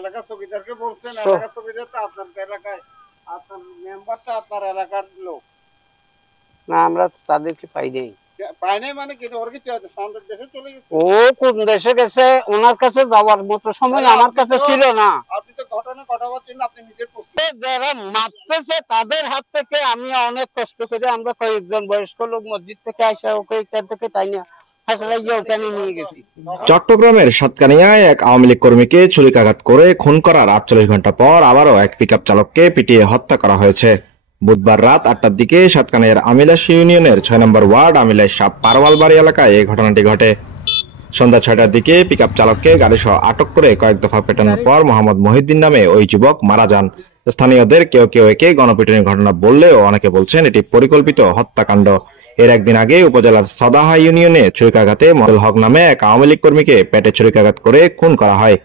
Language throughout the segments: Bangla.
এলাকার চৌকিদারকে বলছেন? এলাকার চৌকিদার তো আপনার এলাকায়, আপনার মেম্বার তো আপনার এলাকার লোক না, আমরা তাদেরকে পাই নাই। পাই নাই মানে কি? ওর কিছু আমাদের দেশে চলে গেছে। ও কোন দেশে গেছে, ওনার কাছে যাওয়ার মতো সময় আমার কাছে ছিল না। আপনি তো ঘটনা কথা বলছেন, আপনি নিজের যারা মারতেছে তাদের হাত থেকে আমি অনেক কষ্ট করে, আমরা কয়েকজন বয়স্ক লোক মসজিদ থেকে আসা ওকে এখান থেকে টাইনা ওখানে নিয়ে গেছি। চট্টগ্রামের সাতকানিয়ায় এক আওয়ামী লীগ কর্মীকে ছুরিকাঘাত করে খুন করার 48 ঘন্টা পর আবারও এক পিকআপ চালককে পিটিয়ে হত্যা করা হয়েছে। বুধবার রাত 8টার দিকে সাতকানিয়ার আমিলাশ ইউনিয়নের 6 নম্বর ওয়ার্ড আমিলাশ সাপ পারওয়ালবাড়ি এলাকায় এই ঘটনাটি ঘটে। সন্ধ্যা 6টার দিকে পিকআপ চালককে গাড়িসহ আটক করে কয়েক দফা পেটানোর পর মোহাম্মদ মহিউদ্দিন নামে ওই যুবক মারা যান। স্থানীয়দের কেউ কেউ একে গণপিটুনির ঘটনা বললেও অনেকে বলছেন এটি পরিকল্পিত হত্যাকাণ্ড। এর একদিন আগে উপজেলার সদাহা ইউনিয়নে ছুরিকাঘাতে মদুল হক নামে এক আওয়ামী লীগ কর্মীকে পেটে ছুরিকাঘাত করে খুন করা হয়।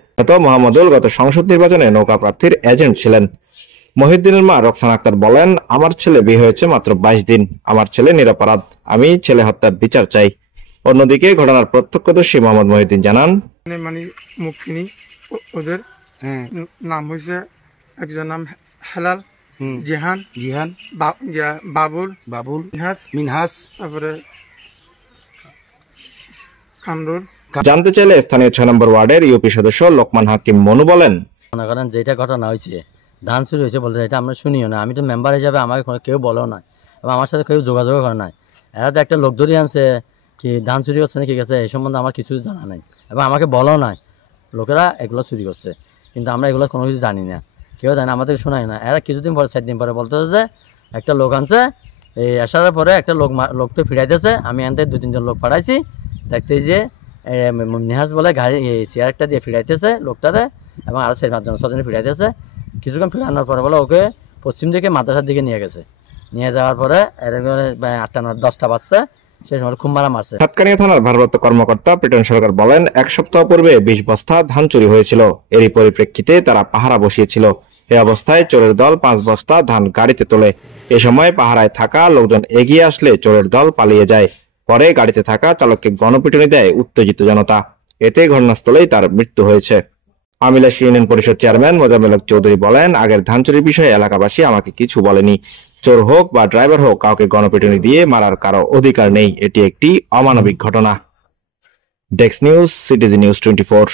মোহাম্মদুল গত সংসদ নির্বাচনে নৌকা প্রার্থীর এজেন্ট ছিলেন। মহিউদ্দিনের মা রোকসানা আক্তার বলেন, আমার ছেলে বিয়ে হয়েছে মাত্র 22 দিন, আমার ছেলে নিরপরাধ, আমি ছেলে হত্যার বিচার চাই। অন্যদিকে ঘটনার প্রত্যক্ষদর্শী মোহাম্মদ মহিউদ্দিন জানান, মানে মুক্তিনি ওদের নাম হয়েছে, একজন নাম হেলাল, জিহান, বাবুল, মিনহাস, তারপরে কামরুল। জানতে চাইলে স্থানীয় 6 নম্বর ওয়ার্ডের ইউপি সদস্য লোকমান হাকিম মনু বলেন, মনে করেন যেটা ঘটনা হয়েছে, ধান চুরি হয়েছে বলতে এটা আমরা শুনিও না, আমি তো মেম্বার হিসাবে আমাকে কেউ বলেও নাই এবং আমার সাথে কেউ যোগাযোগ করে নাই। এরা তো একটা লোক ধরে আনছে কি ধান চুরি হচ্ছে না কি গেছে, এই সম্বন্ধে আমার কিছু জানা নাই এবং আমাকে বলেও নাই লোকেরা এগুলো চুরি করছে, কিন্তু আমরা এগুলো কোনো কিছু জানি না, কেউ জানে, আমাদের শোনাই না। এরা কিছুদিন পরে 4 দিন পরে বলতেছে যে একটা লোক আনছে, এই আসার পরে একটা লোককে ফিরাইতেছে, আমি আনতে 2-3 জন লোক পাঠাইছি, দেখতে যে নেহাজ বলে গাড়ি চেয়ার একটা দিয়ে ফিরাইতেছে লোকটারে এবং আরও 4-5 জন 6 জনে ফিরাইতেছে। কিছুক্ষণ ফিরানোর পরে বলে ওকে পশ্চিম দিকে মাদ্রাসার দিকে নিয়ে গেছে, নিয়ে যাওয়ার পরে 8টা-10টা বাজছে, সেই সময় খুব মারা মারছে। সাতকানিয়া থানার ভারপ্রাপ্ত কর্মকর্তা প্রিটন সরকার বলেন, 1 সপ্তাহ পূর্বে 20 বস্তা ধান চুরি হয়েছিল, এরই পরিপ্রেক্ষিতে তারা পাহারা বসিয়েছিল। এই অবস্থায় চোরের দল 5 বস্তা ধান গাড়িতে তোলে। এ সময় পাহারায় থাকা লোকজন এগিয়ে আসলে চোরের দল পালিয়ে যায়। পরে গাড়িতে থাকা চালককে গণপিটুনি দেয় উত্তেজিত জনতা, এতে ঘটনাস্থলেই তার মৃত্যু হয়েছে। আমিলাশ ইউনিয়ন পরিষদ চেয়ারম্যান মোজাম্মেল হক চৌধুরী বলেন, আগের ধান চুরির বিষয়ে এলাকাবাসী আমাকে কিছু বলেনি। চোর হোক বা ড্রাইভার হোক, কাউকে গণপিটুনি দিয়ে মারার কারো অধিকার নেই, এটি একটি অমানবিক ঘটনা। Desk news, CTG news 24।